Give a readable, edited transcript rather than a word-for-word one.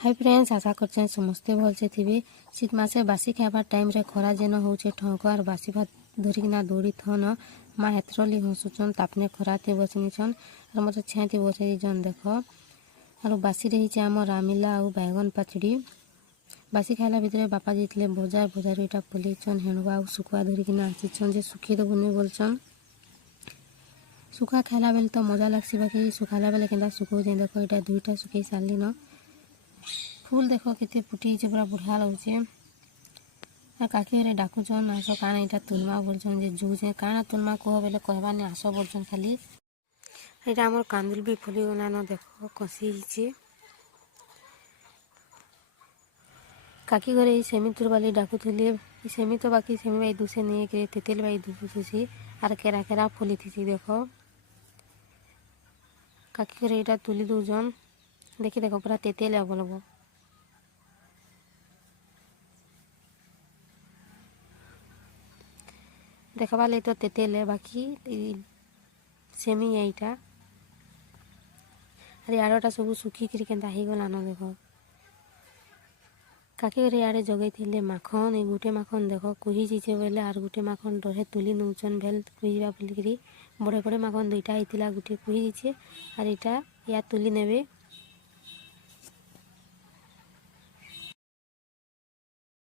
Hi friends, आशा करछें समस्ते भलसे थिबे। शीत मासे बासी खाइबार टाइम रे खरा जेन होउछे ठंक और बासी भात धरिकिना दौड़ी थन माँ हेतरली हसुचन तापने खराते बसनिछन और मोर छेंती बसे जन देख और बासी रही आम रामिला और बैगन पाचड़ी। बासी खाइला भितर बापा जाइए बजार बजार इटा पलैचन हेणुआ और सुखुआ धरिकिना आसिछन जे सुखे देबुनी बोलछन। सुखा खाइला बेले तो मजा लागसी, बाकी सुखाला बेले केन्ता सुखौ जे देख इटा दुईटा सुखै सारली न। फूल देख केते फुटी पूरा बढ़िया लगुचे। काकी घरे डाकुचन आस काना इटा तुलमा बोलछन जे जुजे काना तुलमा कह बेले कहबानी आस बोलछन खाली। इटा हमर कांदुल भी फुली गला न देख कसी हिचे। काकी घरे सेमी तुरबाली डाकुथले सेमी तो बाकी सेमी बाई दुसे नहीं के तेतेल बाई दुसुसी आर केरा केरा फुली थी देख। काकी घरे इटा तुली दूजन देखी देख पूरा तेतेल बोलबो। देखा ले तो तेतेल है बाकी सेमी है इटा अरे आड़टा सब सुखी कर केन्ता हो गला न देख। काकी घरे आड़े जगै थिले माखन ए गुटे माखन देख कुही जीचे बोले आर गुटे माखन डरे तुली नौचन भेल कुहीबा बोलिकी बड़े बड़े माखन दुईटा होता गुटे कुही जीचे और इटा या तुली नेबे